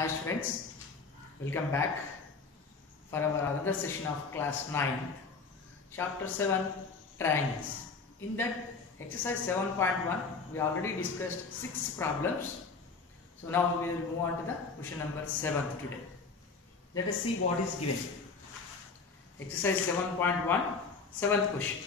Hi students, welcome back for our another session of class 9, chapter 7, triangles. In that exercise 7.1, we already discussed 6 problems. So now we will move on to the question number 7 today. Let us see what is given. Exercise 7.1, 7th question.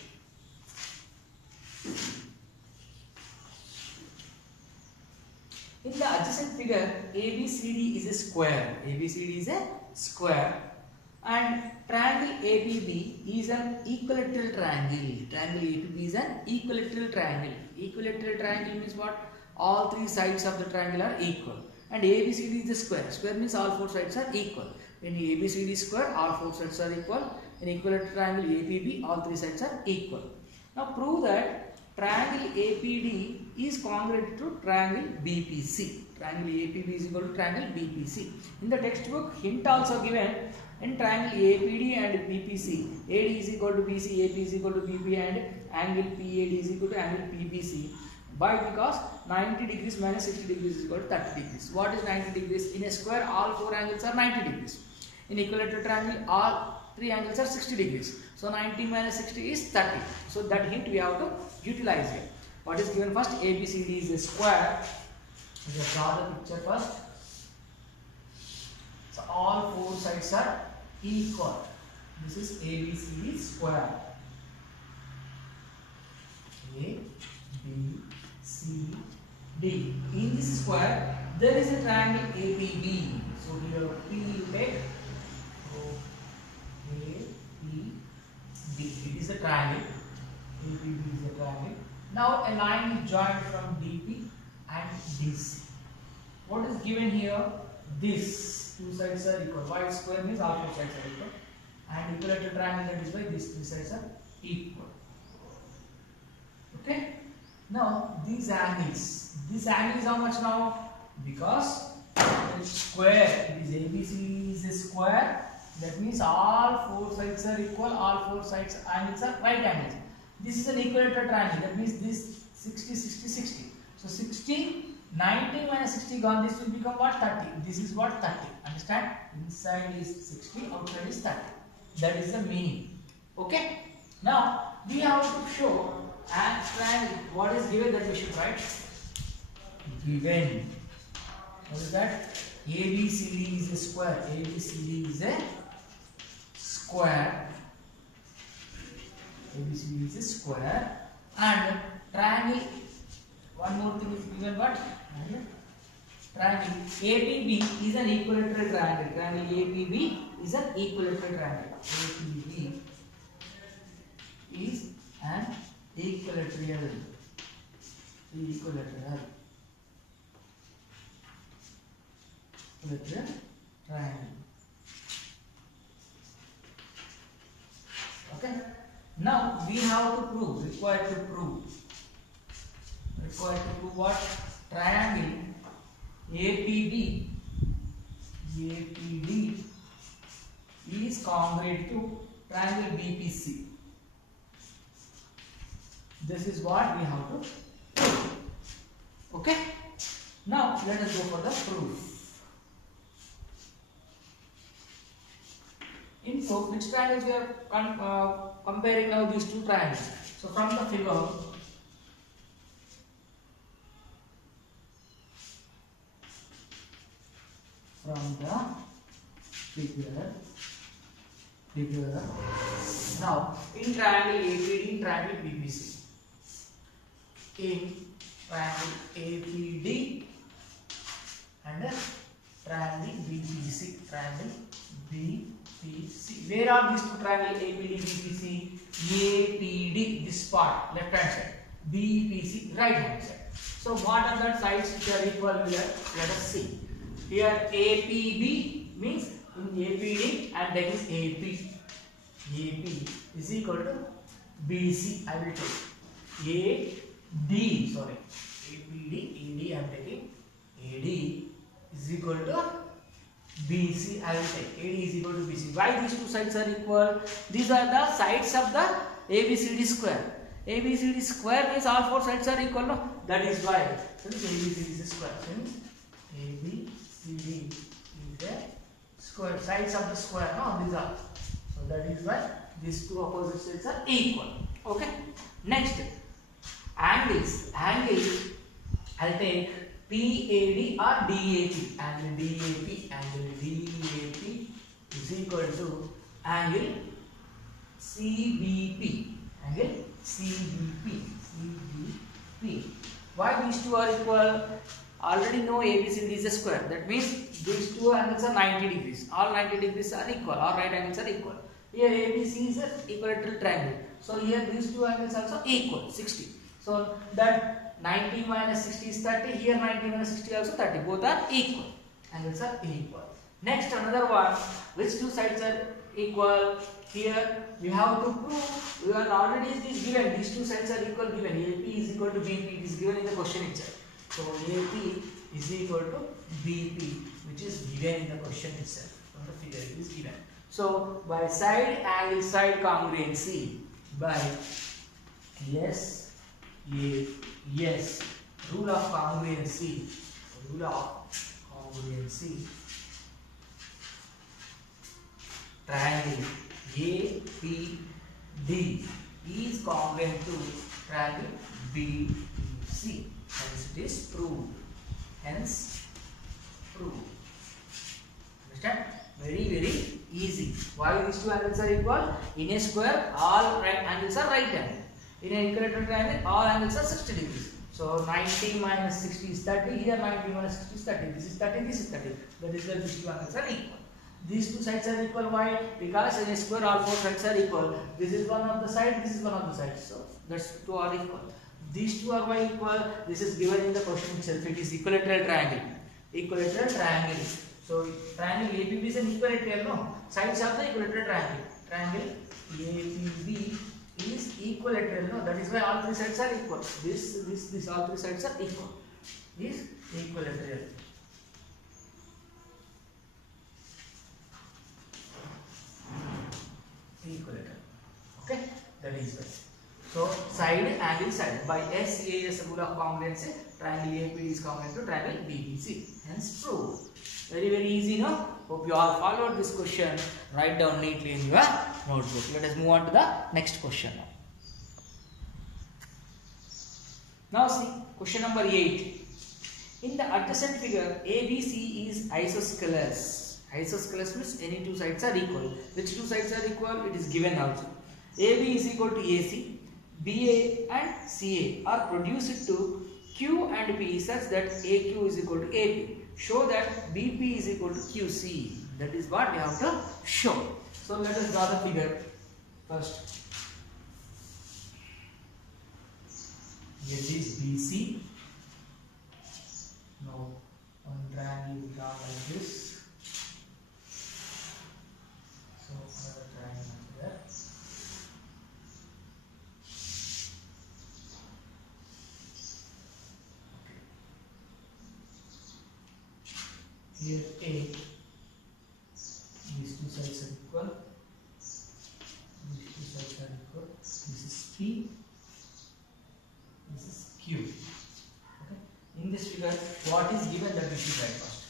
In the adjacent figure, ABCD is a square. ABCD is a square, and triangle ABB is an equilateral triangle. Triangle ABB is an equilateral triangle. Equilateral triangle means what? All three sides of the triangle are equal. And ABCD is a square. Square means all four sides are equal. When ABCD is square, all four sides are equal. In equilateral triangle ABB, all three sides are equal. Now prove that triangle APD is congruent to triangle BPC. Triangle APB is equal to triangle BPC. In the textbook, hint also given. In triangle APD and BPC, AD is equal to BC, AP is equal to BP, and angle PAD is equal to angle PBC. Why? Because 90 degrees minus 60 degrees is equal to 30 degrees. What is 90 degrees? In a square, all four angles are 90 degrees. In equilateral triangle, all three angles are 60 degrees. So 90 minus 60 is 30. So that hint we have to utilize here. What is given first? ABCD is a square. Just draw the picture first. So all four sides are equal. This is ABCD square. A, B, C, D. In this square, there is a triangle APB. So here P you take. A, P, D. It is a triangle. APB is a triangle. Now a line is joined from DP and DC. What is given here? This two sides are equal. Why square means all four sides are equal. And equilateral triangle, that is why these three sides are equal. Okay. Now these angles. This angle is how much now? Because it is square. It is ABCD is a square. That means all four sides are equal. All four sides angles are right angles. This is an equilateral triangle. That means this 60, 60, 60. So 60, 90 minus 60 gone. This will become what? 30. This is what? 30. Understand? Inside is 60, outside is 30. That is the meaning. Okay. Now we have to show a triangle. What is given that we should write? Given. What is that? ABCD is a square. ABCD is a square. ABCD is a square, and triangle. One more thing is given. What? Triangle APB is an equilateral triangle. Triangle APB is an equilateral triangle. APB is an equilateral. Equilateral triangle. Okay. Now we have to prove. Required to prove what? Triangle APD is congruent to triangle BPC. This is what we have to prove. Okay. Now let us go for the proof. So which triangles we are comparing now? These two triangles. So from the figure, now in triangle APD, in triangle BPC, in triangle APD and triangle BPC, triangle BPC. Where are these two triangles APD, BPC? APD, this part, left hand side. BPC, right hand side. So what are the sides which are equal here? Let us see. Here APB means in APD and that is AP. AP is equal to BC. I will take AD. Sorry, APD, AD. I am taking AD is equal to BC. I will take AD is equal to BC. Why these two sides are equal? These are the sides of the ABCD square. ABCD square means all four sides are equal. No, that is why. So ABCD is a square. So ABCD sides of the square. No, these are. So that is why these two opposite sides are equal. Okay. Next, angles. Angles. I'll take PAD or DAP. Angle DAP. Angle DAP is equal to angle CBP. Angle CBP. CBP. Why these two are equal? Already know ABCD is a square. That means these two angles are 90 degrees. All 90 degrees are equal. All right angles are equal. Here ABC is an equilateral triangle. So here these two angles also equal, 60. So that 90 minus 60 is 30. Here 90 minus 60 also 30. Both are equal. Angles are equal. Next, another one. Which two sides are equal? Here we have to prove. We are already is given. These two sides are equal given. AP is equal to BP. It is given in the question itself. So AP is equal to BP, which is given in the question itself. From the figure it is given. So by side angle side congruency, by yes, rule of congruency, triangle APD is congruent to triangle BBC. Hence it is proved. Understand? Very easy. Why these two angles are equal? In a square, all right angles are right angle. In an equilateral triangle, all angles are 60 degrees. So 90 minus 60 is 30. Here 90 minus 60 is 30. This is 30. This is 30. That is why these two angles are equal. These two sides are equal. Why? Because in a square, all four sides are equal. This is one of the sides. This is one of the sides. So that's two are equal. These two are why equal? This is given in the question itself. It is equilateral triangle. Equilateral triangle. So triangle APB is an equilateral, no? Sides of the equilateral triangle. Triangle APB is equilateral, no? That is why all three sides are equal. This all three sides are equal. Is equilateral. Equilateral. Okay? That is why. So side angle side by SAS rule of congruency, triangle APD is congruent to triangle BBC. Hence proved. Very easy, no? Hope you all followed this question. Write down neatly in your notebook. Let us move on to the next question now. Now see question number 8. In the adjacent figure, ABC is isosceles. Isosceles means any two sides are equal. Which two sides are equal? It is given also. AB is equal to AC. BA and CA are produced to Q and P such that AQ is equal to AP. Show that BP is equal to QC. That is what we have to show. So let us draw the figure first. This is BC. Now one triangle will draw like this. So another triangle here. Here A, these two sides are equal, these two sides are equal, this is P, this is Q. Okay. In this figure, what is given that we should write first?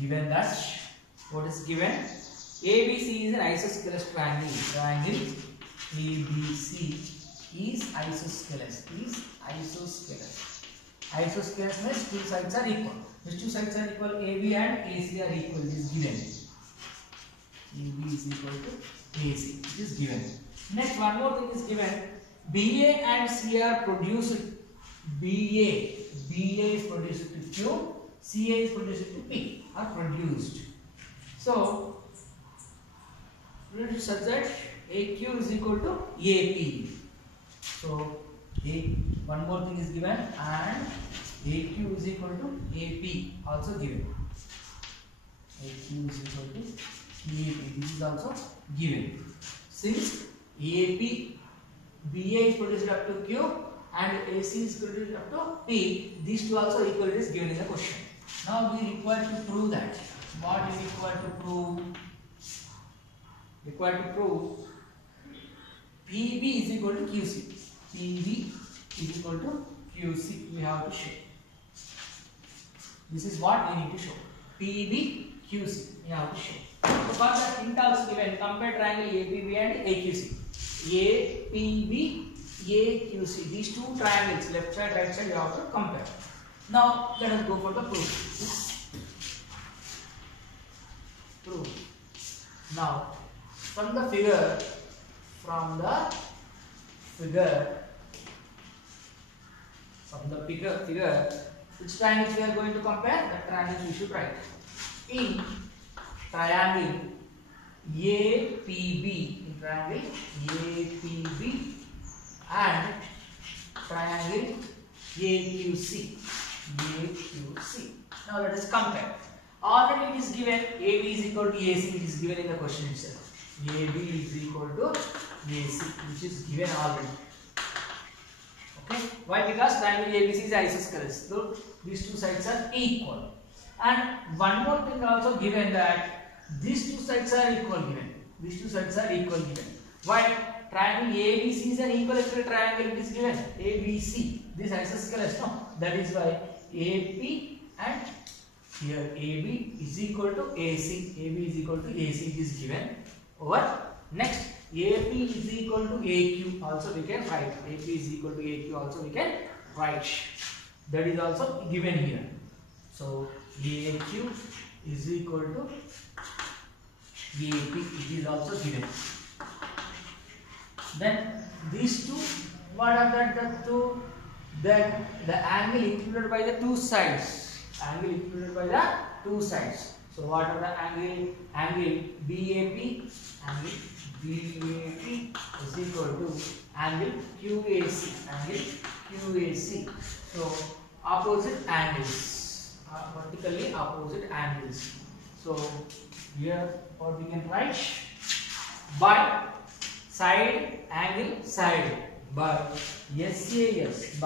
Given that, what is given? ABC is an isosceles triangle. Triangle ABC is isosceles. Isosceles means two sides are equal. Which two sides are equal? AB and AC are equal. This is given. AB is equal to AC. This is given. Next, one more thing is given. BA and C are produced. BA is produced to Q. CA is produced to P. Are produced. So, such that AQ is equal to AP. So, one more thing is given and AQ is equal to AP also given. AQ is equal to AP. This is also given. Since BA is produced up to Q and AC is produced up to P, these two also equal is given in the question. Now we require to prove that. What is required to prove? Required to prove PB is equal to QC. PB is equal to QC. We have to show. This is what we need to show. PB QC. You have to show. So for that hint also given, compare triangle APB and AQC. APB, AQC. These two triangles, left side, right side, you have to compare. Now let us go for the proof. Proof. Now from the figure, which triangles we are going to compare? The triangles we should write. In triangle APB, and triangle AQC. Now let us compare. Already it is given AB is equal to AC, it is given in the question itself. AB is equal to AC, which is given already. Okay, why? Because triangle ABC is isosceles, so these two sides are equal. And one more thing also given, that these two sides are equal given. Why? Triangle ABC is an equilateral triangle, it is given ABC. This isosceles, no? That is why AP and here AB is equal to AC. AB is equal to AC, it is given over. Next, AP is equal to AQ, also we can write. AP is equal to AQ, also we can write. That is also given here. So AQ is equal to AP, it is also given. Then these two, what are the two? Then the angle included by the two sides. So what are the angle? Angle BAP is equal to angle QAC. So opposite angles, vertically opposite angles. So here what we can write? By side angle side, by SAS,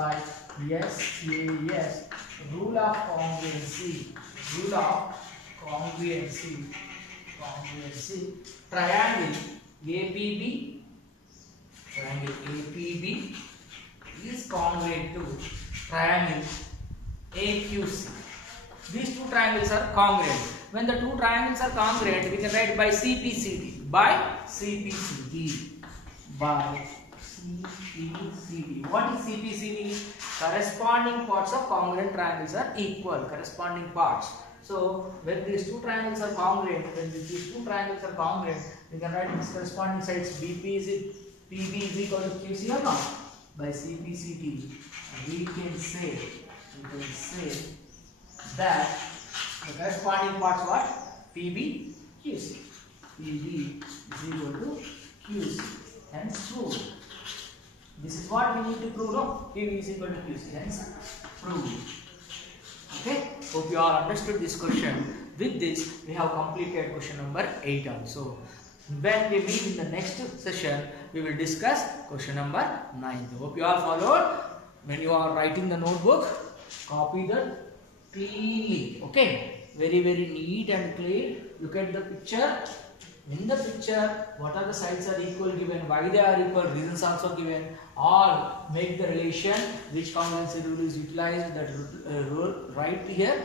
rule of congruency, triangle APB is congruent to triangle AQC. These two triangles are congruent. When the two triangles are congruent, we can write by CPCD. What is CPCD? Corresponding parts of congruent triangles are equal. Corresponding parts. So when these two triangles are congruent, we can write these corresponding sides. PB is equal to QC or not? By CPCD, we can say that the corresponding parts what? PB, QC. PB is equal to QC. Hence proved. This is what we need to prove, no? PB is equal to QC. Hence proved. Okay? Hope you all understood this question. With this, we have completed question number 8 also. When we meet in the next session, we will discuss question number 9. Hope you all followed. When you are writing the notebook, copy that cleanly. Okay? Very neat and clean. Look at the picture. In the picture, what are the sides are equal given, why they are equal, reasons also given. All make the relation which congruency rule is utilized. That rule right here,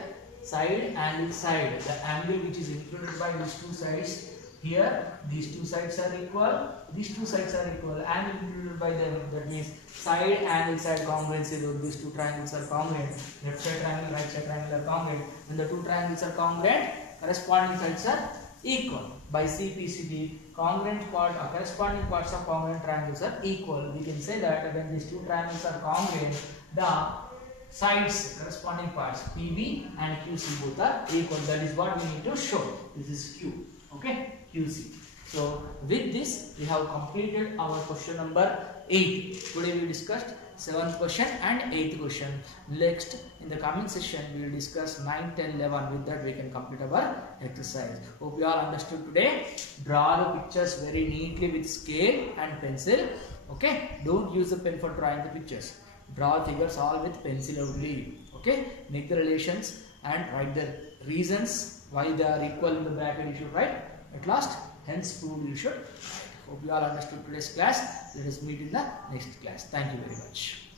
side angle side. The angle which is included by these two sides. Here, these two sides are equal. These two sides are equal. Angle included by them. That means side angle side congruency rule. These two triangles are congruent. Left side triangle, right side triangle are congruent. When the two triangles are congruent, corresponding sides are equal. By CPCD, corresponding parts of congruent triangles are equal. We can say that when these two triangles are congruent, the sides, corresponding parts PB and QC both are equal. That is what we need to show. This is Q. Okay, QC. So with this, we have completed our question number 8. Today we discussed 7th question and 8th question. Next, in the coming session, we will discuss 9, 10, 11. With that, we can complete our exercise. Hope you all understood today. Draw the pictures very neatly with scale and pencil. Okay, don't use the pen for drawing the pictures. Draw figures all with pencil only. Okay, make the relations and write the reasons why they are equal in the bracket. You should write at last. Hence, prove you should. Hope you all understood today's class. Let us meet in the next class. Thank you very much.